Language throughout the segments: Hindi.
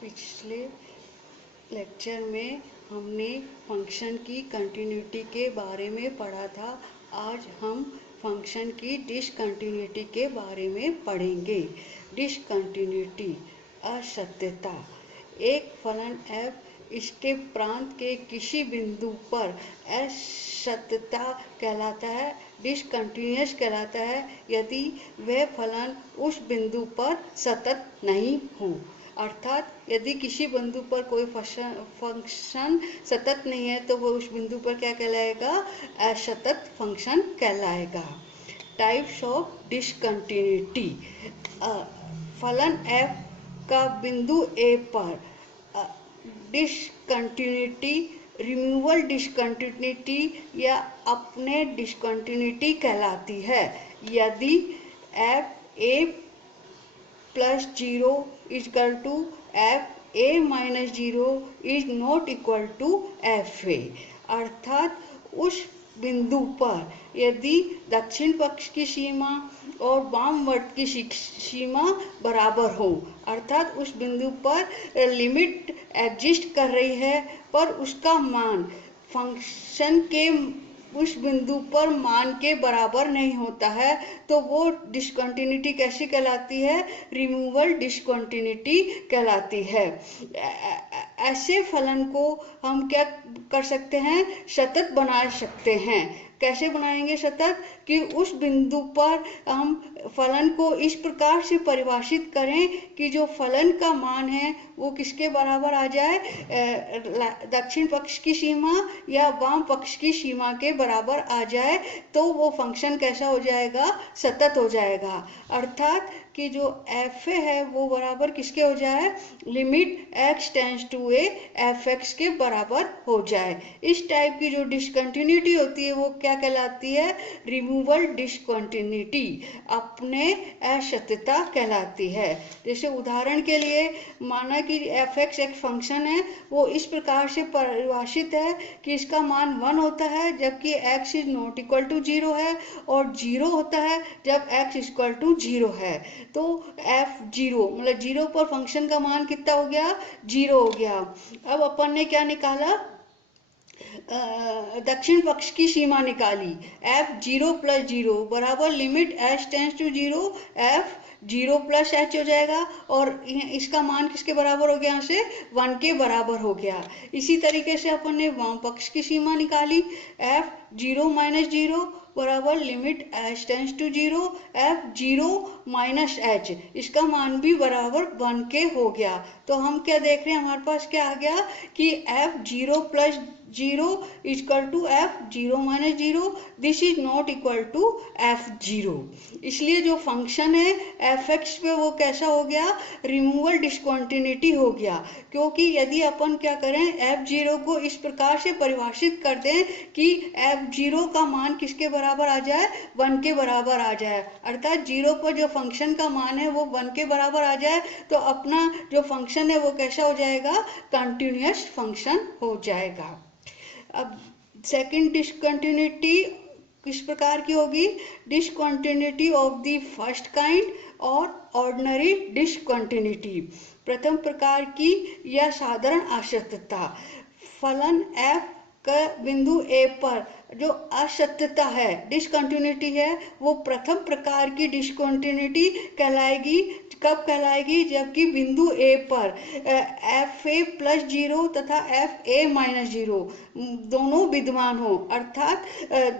पिछले लेक्चर में हमने फंक्शन की कंटिन्यूटी के बारे में पढ़ा था। आज हम फंक्शन की डिसकंटिन्यूटी के बारे में पढ़ेंगे। डिसकंटिन्यूटी, असत्यता। एक फलन f इसके प्रांत के किसी बिंदु पर असत्यता कहलाता है, डिसकंटिन्यूअस कहलाता है यदि वह फलन उस बिंदु पर सतत नहीं हो। अर्थात यदि किसी बिंदु पर कोई फंक्शन सतत नहीं है तो वो उस बिंदु पर क्या कहलाएगा? असतत फंक्शन कहलाएगा। Types of discontinuity. फलन f का बिंदु a पर डिसकंटिन्यूटी रिमूवल डिसकंटिन्यूटी या अपने डिसकंटिन्यूटी कहलाती है यदि f a plus 0 equal to f a minus 0 is not equal to f a. अर्थात उस बिंदु पर यदि दक्षिण पक्ष की सीमा और वामवर्त की सीमा बराबर हो, अर्थात उस बिंदु पर लिमिट एग्जिस्ट कर रही है पर उसका मान फंक्शन के उस बिंदु पर मान के बराबर नहीं होता है, तो वो डिसकंटिन्यूटी कैसी कहलाती है? रिमूवल डिसकंटिन्यूटी कहलाती है। ऐसे फलन को हम क्या कर सकते हैं? सतत बना सकते हैं। कैसे बनाएंगे सतत? कि उस बिंदु पर हम फलन को इस प्रकार से परिभाषित करें कि जो फलन का मान है वो किसके बराबर आ जाए? दक्षिण पक्ष की सीमा या वाम पक्ष की सीमा के बराबर आ जाए, तो वो फंक्शन कैसा हो जाएगा? सतत हो जाएगा। अर्थात कि जो एफ ए है वो बराबर किसके हो जाए? Limit x tends to a f x के बराबर हो जाए। इस टाइप की जो डिसकंटिन्यूटी होती है वो क्या कहलाती है? रिमूवल डिसकंटिन्यूटी, अपने असत्यता कहलाती है। जैसे उदाहरण के लिए माना कि एफ एक्स एक फंक्शन है, वो इस प्रकार से परिभाषित है कि इसका मान 1 होता है जबकि x is not equal to 0 है, और 0 होता है जब x इक्वल टू 0 है। तो f0 मतलब 0 पर फंक्शन का मान कितना हो गया? 0 हो गया। अब अपन ने क्या निकाला? दक्षिण पक्ष की सीमा निकाली। f0 प्लस 0 बराबर limit h tends to 0 f 0 plus h हो जाएगा, और इसका मान किसके बराबर हो गया? यहाँ से 1 के बराबर हो गया। इसी तरीके से अपन ने वाम पक्ष की सीमा निकाली। f0 माइनस 0 बराबर limit h tends to 0 f0 minus h, इसका मान भी बराबर 1 के हो गया। तो हम क्या देख रहे हैं? हमारे पास क्या आ गया कि f0 plus 0 equal to f0 minus 0, this is not equal to f0। इसलिए जो फंक्शन है f(x) पे वो कैसा हो गया? रिमूवल डिसकंटिन्यूटी हो गया। क्योंकि यदि अपन क्या करें? f0 को इस प्रकार से परिभाषित कर दें कि f0 का मान किसके बराबर आ जाए? 1 के बराबर आ जाए। अर्थात 0 पर जो फंक्शन का मान है वो 1 के बराबर आ जाए, तो अपना जो फंक्शन है वो कैसा हो जाएगा? कंटिन्यूअस फंक्शन हो जाएगा। अब सेकंड डिसकंटिन्यूटी किस प्रकार की होगी? Discontinuity of the first kind और ऑर्डिनरी डिसकंटिन्यूटी, प्रथम प्रकार की या साधारण असत्यता। फलन f का बिंदु a पर जो असत्यता है, डिसकंटिन्यूटी है, वो प्रथम प्रकार की डिसकंटिन्यूटी कहलाएगी। कब कहलाएगी? जबकि बिंदु a पर एफ ए प्लस 0 तथा एफ ए माइनस 0 दोनों विद्यमान हो। अर्थात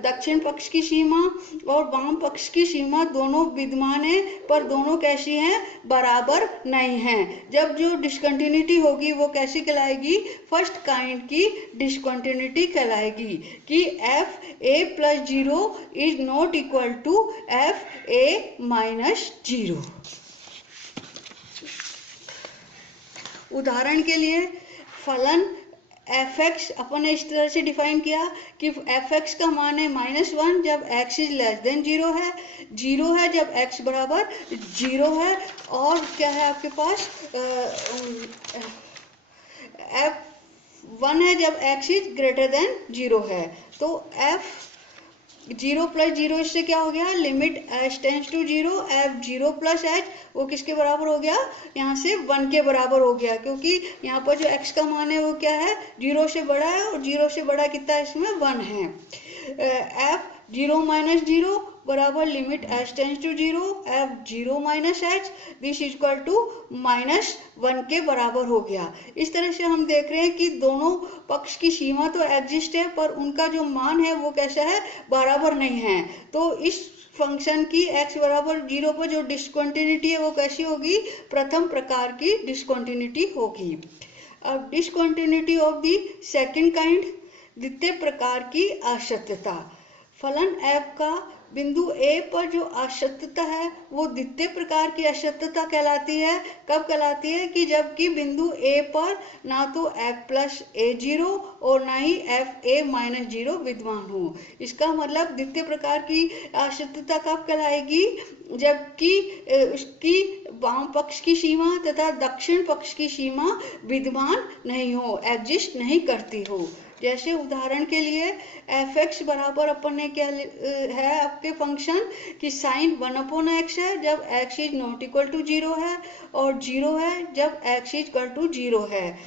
दक्षिण पक्ष की सीमा और वाम पक्ष की सीमा दोनों विद्यमान है, पर दोनों कैसी हैं? बराबर नहीं हैं। जब जो डिसकंटिन्यूटी होगी वो कैसी कहलाएगी? फर्स्ट काइंड की डिसकंटिन्यूटी कहलाएगी कि f a plus 0 is not equal to f a minus 0। उदाहरण के लिए फलन f(x) अपन ने इस तरह से डिफाइन किया कि f(x) का मान है -1 जब x इज लेस देन 0 है, 0 है जब x बराबर 0 है, और क्या है आपके पास? f1 है जब x इज ग्रेटर देन 0 है। तो f जीरो प्लस जीरो, इससे क्या हो गया, limit h tends to zero f zero plus h वो किसके बराबर हो गया, यहाँ से 1 के बराबर हो गया, क्योंकि यहाँ पर जो x का मान है वो क्या है, जीरो से बड़ा है, और जीरो से बड़ा कितना है, इसमें 1 है। एफ जीरो माइनस जीरो बराबर limit h tends to zero f zero minus h, this equal to -1 के बराबर हो गया। इस तरह से हम देख रहे हैं कि दोनों पक्ष की सीमा तो एग्जिस्ट है, पर उनका जो मान है वो कैसा है, बराबर नहीं है। तो इस फंक्शन की x बराबर 0 पर जो डिसकंटिन्यूटी है वो कैसी होगी, प्रथम प्रकार की डिसकंटिन्यूटी होगी। अब discontinuity of the second kind, द्वितीय प्रकार की असत्यता। फलन f का बिंदु A पर जो असत्यता है वो द्वितीय प्रकार की असत्यता कहलाती है। कब कहलाती है, कि जबकि बिंदु A पर ना तो f प्लस ए जीरो और ना ही f a माइनस जीरो विद्यमान हो। इसका मतलब द्वितीय प्रकार की असत्यता कब कहलाएगी, जबकि उसकी वाम पक्ष की सीमा तथा दक्षिण पक्ष की सीमा विद्यमान नहीं हो, एग्जिस्ट नहीं करती हो। जैसे उदाहरण के लिए एफ एक्स बराबर अपन ने क्या है आपके फंक्शन की साइन 1/x है जब x is not equal to 0 है, और 0 है जब x इज इक्वल टू 0 है।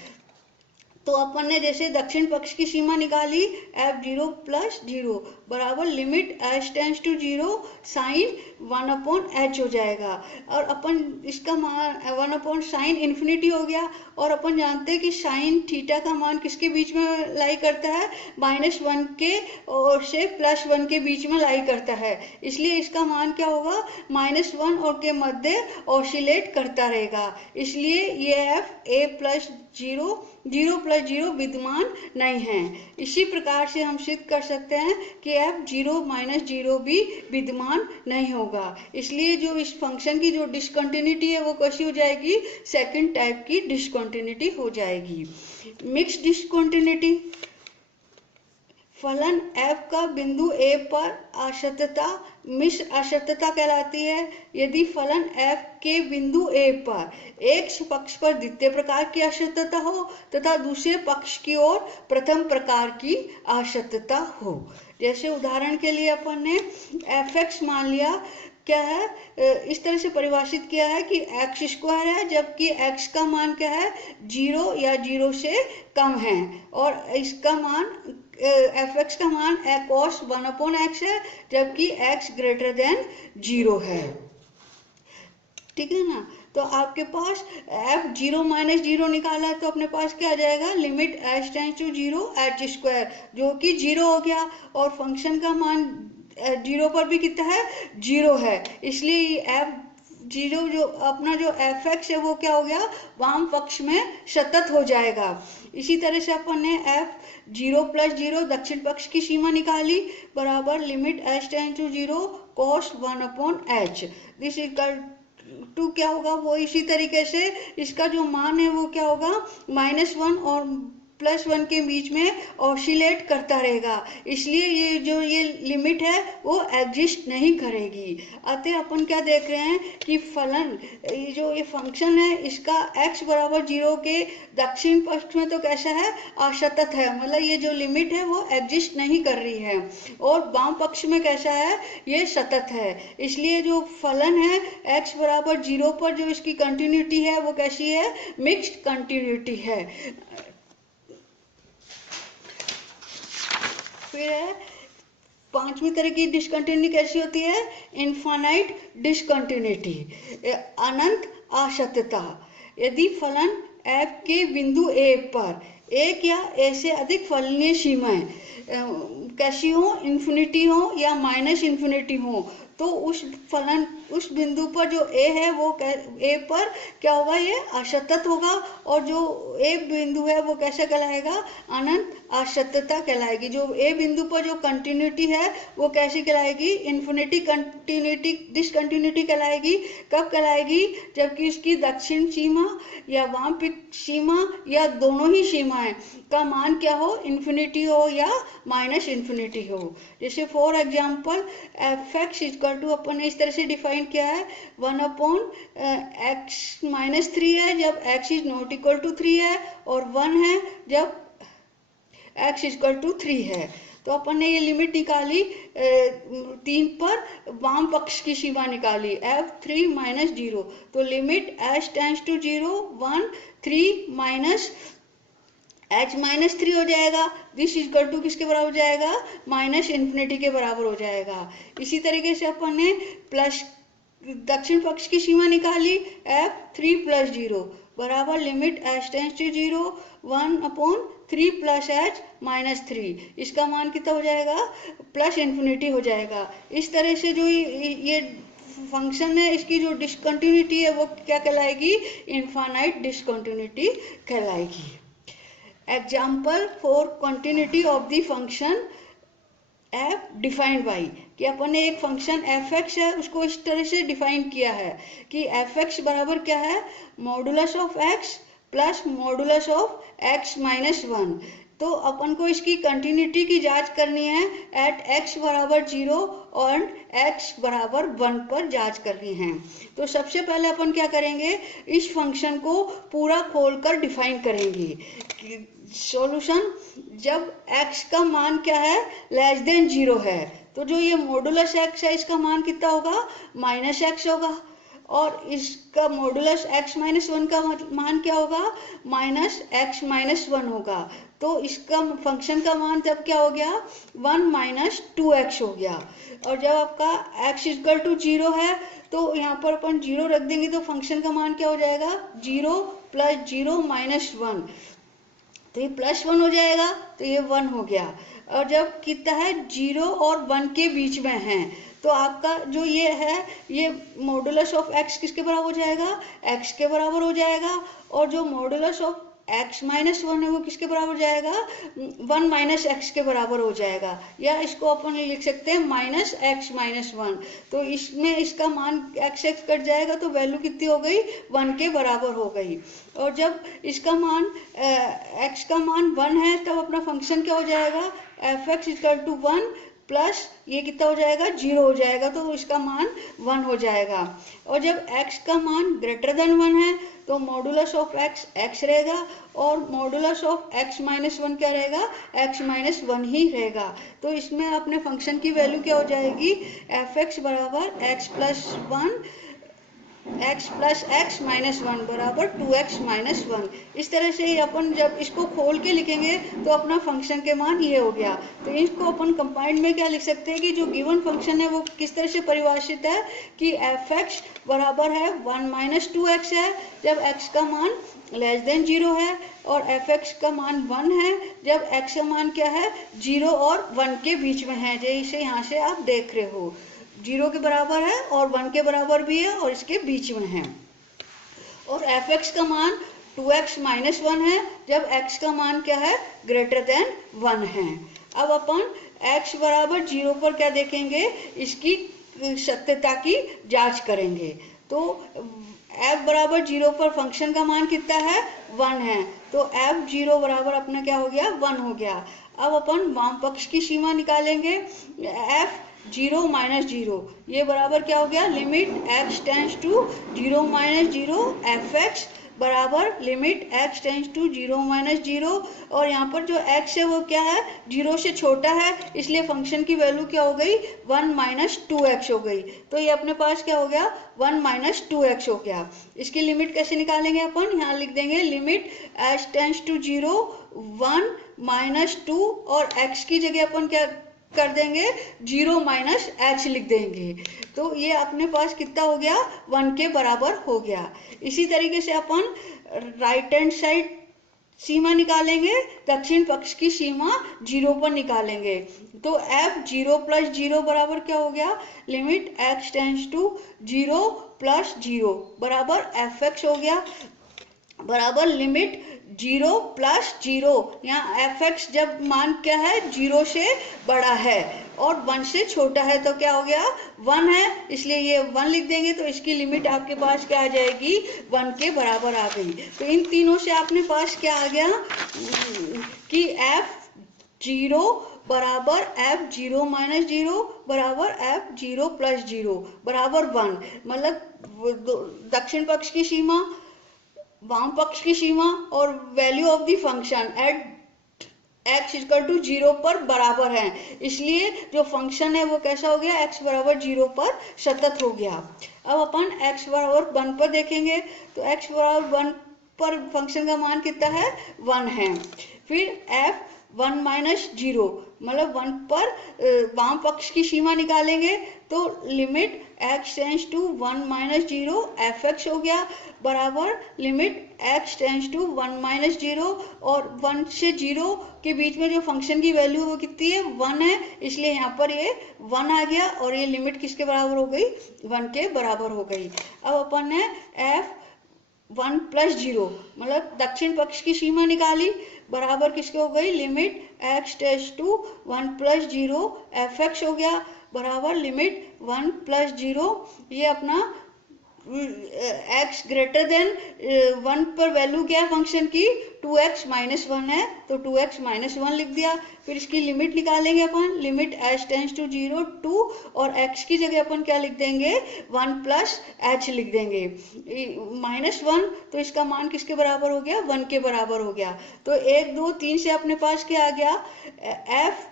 तो अपन ने जैसे दक्षिण पक्ष की सीमा निकाली, एफ जीरो प्लस जीरो बराबर limit h tends to zero sine 1/h हो जाएगा, और अपन इसका मान 1/sin इन्फिनिटी हो गया। और अपन जानते हैं कि साइन थीटा का मान किसके बीच में लाई करता है, -1 के और से +1 के बीच में लाई करता है, इसलिए इसका मान क्या होगा, -1 और के मध्य ऑसिलेट करता रहेगा। इसलिए ये F a plus zero 0 plus 0 विद्यमान नहीं है। इसी प्रकार से हम सिद्ध कर सकते हैं कि f 0 माइनस 0 भी विद्यमान नहीं होगा। इसलिए जो इस फंक्शन की जो डिसकंटिन्यूटी है वो कैसी हो जाएगी, सेकंड टाइप की डिसकंटिन्यूटी हो जाएगी। मिक्स डिसकंटिन्यूटी, फलन f का बिंदु A पर असत्यता मिश्र असत्यता कहलाती है। यदि फलन f के बिंदु A पर एक पक्ष पर द्वितीय प्रकार की असत्यता हो तथा दूसरे पक्ष की ओर प्रथम प्रकार की असत्यता हो। जैसे उदाहरण के लिए अपन ने fx मान लिया, क्या है, इस तरह से परिभाषित किया है कि एक्स स्क्वायर है जबकि x का मान क्या है, 0 या 0 से कम है, और इसका मान एफ एक्स का मान cos 1/x है जबकि x ग्रेटर देन 0 है। ठीक है ना। तो आपके पास f 0 माइनस 0 निकाला तो अपने पास क्या आ जाएगा, limit h tends to 0 h square जो कि 0 हो गया, और फंक्शन का मान 0 पर भी कितना है, 0 है, इसलिए f 0 जो अपना जो एफ एक्स है वो क्या हो गया, वाम पक्ष में सतत हो जाएगा। इसी तरह से अपन ने f 0 प्लस 0 दक्षिण पक्ष की सीमा निकाली बराबर limit h tends to 0 cos 1/h, this equal to क्या होगा, वो इसी तरीके से इसका जो मान है वो क्या होगा, -1 और +1 के बीच में ऑसिलेट करता रहेगा, इसलिए ये जो ये लिमिट है वो एग्जिस्ट नहीं करेगी। अतः अपन क्या देख रहे हैं कि फलन जो ये फंक्शन है इसका x बराबर 0 के दक्षिण पक्ष में तो कैसा है, असतत है, मतलब ये जो लिमिट है वो एग्जिस्ट नहीं कर रही है, और वाम पक्ष में कैसा है, ये सतत है। इसलिए जो फलन है x बराबर 0 पर जो इसकी कंटिन्यूटी है वो कैसी है, मिक्स्ड कंटिन्यूटी है। फिर है पांचवी तरह की डिसकंटिन्यूटी कैसी होती है, इनफाइनाइट डिसकंटिन्यूटी, अनंत असत्यता। यदि फलन f के बिंदु A पर एक या a से अधिक फलनीय सीमाएं कैसी हो, इन्फिनिटी हो या -इन्फिनिटी हो, तो उस बिंदु पर जो a है वो a पर क्या होगा, ये असतत होगा, और जो a बिंदु है वो कैसा कहलाएगा, अनंत असत्यता कहलाएगी। जो a बिंदु पर जो कंटिन्यूटी है वो कैसी कहलाएगी, इन्फिनिटी कंटिन्यूटी डिसकंटिन्यूटी कहलाएगी। कब कहलाएगी, जबकि उसकी दक्षिण सीमा या वाम सीमा या दोनों ही सीमाएं का मान क्या हो, इन्फिनिटी हो या -इन्फिनिटी हो। जैसे for example F X equal to अपन ने इस तरह से डिफाइन किया है, 1/x-3 है जब x is not equal to 3 है, और 1 है जब x इक्वल टू 3 है। तो अपन ने ये लिमिट निकाली 3 पर, वाम पक्ष की सीमा निकाली f3 माइनस 0, तो limit h tends to 0 1 3 minus h minus 3 हो जाएगा। दिस इक्वल टू किसके बराबर हो जाएगा, माइनस इन्फिनिटी के बराबर हो जाएगा। इसी तरीके से अपन ने प्लस दक्षिण पक्ष की सीमा निकाली f3 प्लस 0 बराबर limit h tends to 0 1 upon 3 plus h minus 3, इसका मान कितना हो जाएगा, प्लस इन्फिनिटी हो जाएगा। इस तरह से जो ये फंक्शन है इसकी जो डिसकंटिन्यूटी है वो क्या कहलाएगी, इनफाइनाइट डिसकंटिन्यूटी कहलाएगी। Example for continuity of the function f defined by, कि अपन ने एक फंक्शन f(x) है उसको इस तरह से डिफाइन किया है कि f(x) बराबर क्या है, modulus of x plus modulus of x minus 1। तो अपन को इसकी कंटिन्यूटी की जांच करनी है एट x बराबर 0 और x बराबर 1 पर जांच करनी है। तो सबसे पहले अपन क्या करेंगे, इस फंक्शन को पूरा खोलकर डिफाइन करेंगे। सॉल्यूशन, जब x का मान क्या है, लेस देन 0 है, तो जो ये मॉडुलस x है इसका मान कितना होगा, माइनस x होगा, और इसका मॉडुलस x माइनस 1 का मान क्या होगा, माइनस x माइनस 1 होगा। तो इसका फंक्शन का मान जब क्या हो गया, 1 माइनस 2x हो गया। और जब आपका x इक्वल टू 0 है तो यहाँ पर अपन 0 रख देंगे तो फंक्शन का मान क्या हो जाएगा, 0 प्लस 0 माइनस 1, तो ये प्लस 1 हो जाएगा, तो ये 1 हो गया। और जब कितना है, 0 और 1 के बीच में है, तो आपका जो ये है ये मॉडुलस ऑफ x किसके बराबर हो जाएगा, x के बराबर हो जाएगा। और जो मॉडुलस ऑफ x माइनस 1 है वो किसके बराबर हो जाएगा, 1 माइनस x के बराबर हो जाएगा, या इसको अपन लिख सकते हैं माइनस x माइनस 1। तो इसमें इसका मान x कट जाएगा तो वैल्यू कितनी हो गई, 1 के बराबर हो गई। और जब इसका मान x का मान 1 है तब अपना फंक्शन क्या हो जाएगा, f(x) इक्वल टू 1 प्लस ये कितना हो जाएगा, 0 हो जाएगा, तो इसका मान 1 हो जाएगा। और जब x का मान ग्रेटर देन 1 है तो मॉडुलस ऑफ x x रहेगा, और मॉडुलस ऑफ x माइनस 1 क्या रहेगा, x माइनस 1 ही रहेगा। तो इसमें अपने फंक्शन की वैल्यू क्या हो जाएगी, f(x) बराबर x plus 1 x plus x minus 1 बराबर 2x माइनस 1। इस तरह से अपन जब इसको खोल के लिखेंगे तो अपना फंक्शन के मान ये हो गया। तो इसको अपन कंबाइंड में क्या लिख सकते हैं कि जो गिवन फंक्शन है वो किस तरह से परिभाषित है कि f(x) बराबर है 1 माइनस 2x है जब x का मान लेस देन 0 है, और f(x) का मान 1 है जब x का मान क्या है, 0 और 1 के बीच में है, जैसे यहाँ से आप देख रहे हो 0 के बराबर है और 1 के बराबर भी है और इसके बीच में है। और f(x) का मान 2x माइनस 1 है जब x का मान क्या है, ग्रेटर देन 1 है। अब अपन x बराबर 0 पर क्या देखेंगे, इसकी सत्यता की जांच करेंगे। तो f बराबर 0 पर फंक्शन का मान कितना है, 1 है, तो f(0) बराबर अपना क्या हो गया, 1 हो गया। अब अपन वाम पक्ष की सीमा निकालेंगे, f(0 माइनस 0) ये बराबर क्या हो गया, limit x tends to 0 minus 0 f(x) बराबर limit x tends to 0 minus 0। और यहाँ पर जो x है वो क्या है, 0 से छोटा है, इसलिए फंक्शन की वैल्यू क्या हो गई, 1 माइनस 2x हो गई। तो ये अपने पास क्या हो गया, 1 माइनस 2x हो गया। इसकी लिमिट कैसे निकालेंगे अपन, यहाँ लिख देंगे limit h tends to 0 1 minus 2, और x की जगह अपन क्या कर देंगे, 0 माइनस h लिख देंगे। तो ये अपने पास कितना हो गया, 1 के बराबर हो गया। इसी तरीके से अपन राइट हैंड साइड सीमा निकालेंगे, दक्षिण पक्ष की सीमा 0 पर निकालेंगे। तो f(0 प्लस 0) बराबर क्या हो गया, limit x tends to 0 plus 0 बराबर f(x) हो गया, बराबर लिमिट 0 प्लस 0, यहाँ f(x) जब मान क्या है, 0 से बड़ा है और 1 से छोटा है तो क्या हो गया, 1 है, इसलिए ये 1 लिख देंगे। तो इसकी लिमिट आपके पास क्या आ जाएगी, 1 के बराबर आ गई। तो इन तीनों से अपने पास क्या आ गया कि f(0) बराबर f(0 माइनस 0) बराबर f(0 प्लस 0) बराबर 1, मतलब दक्षिण पक्ष की सीमा, वाम पक्ष की सीमा और value of the function at x equal to 0 पर बराबर है, इसलिए जो फंक्शन है वो कैसा हो गया, x बराबर 0 पर सतत हो गया। अब अपन x बराबर 1 पर देखेंगे, तो x बराबर 1 पर फंक्शन का मान कितना है, 1 है। फिर f 1 माइनस 0 मतलब 1 पर वाम पक्ष की सीमा निकालेंगे, तो limit x tends to 1 minus 0 f x हो गया, बराबर limit x tends to 1 minus 0, और 1 से 0 के बीच में जो फंक्शन की वैल्यू वो कितनी है, 1 है, इसलिए यहाँ पर ये 1 आ गया, और ये लिमिट किसके बराबर हो गई, 1 के बराबर हो गई। अब अपन ने f 1 प्लस 0 मतलब दक्षिण पक्ष की सीमा निकाली, बराबर किसके हो गई, limit x tends to 1 plus 0 f x हो गया, बराबर लिमिट 1 प्लस 0, ये अपना x ग्रेटर देन 1 पर वैल्यू क्या है फंक्शन की, 2x माइनस 1 है, तो 2x माइनस 1 लिख दिया। फिर इसकी लिमिट निकालेंगे अपन, लिमिट h टेंस टू 0 2, और x की जगह अपन क्या लिख देंगे, 1 प्लस h लिख देंगे, माइनस 1, तो इसका मान किसके बराबर हो गया, 1 के बराबर हो गया। तो 1 2 3 से अपने पास क्या आ गया, f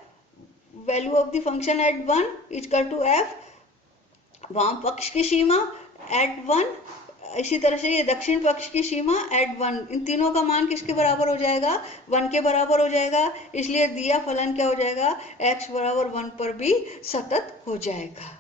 value of the function at 1 equal to f वाम पक्ष की सीमा एट 1, इसी तरह से ये दक्षिण पक्ष की सीमा एट 1, इन तीनों का मान किसके बराबर हो जाएगा, 1 के बराबर हो जाएगा, इसलिए दिया फलन क्या हो जाएगा, x बराबर 1 पर भी सतत हो जाएगा।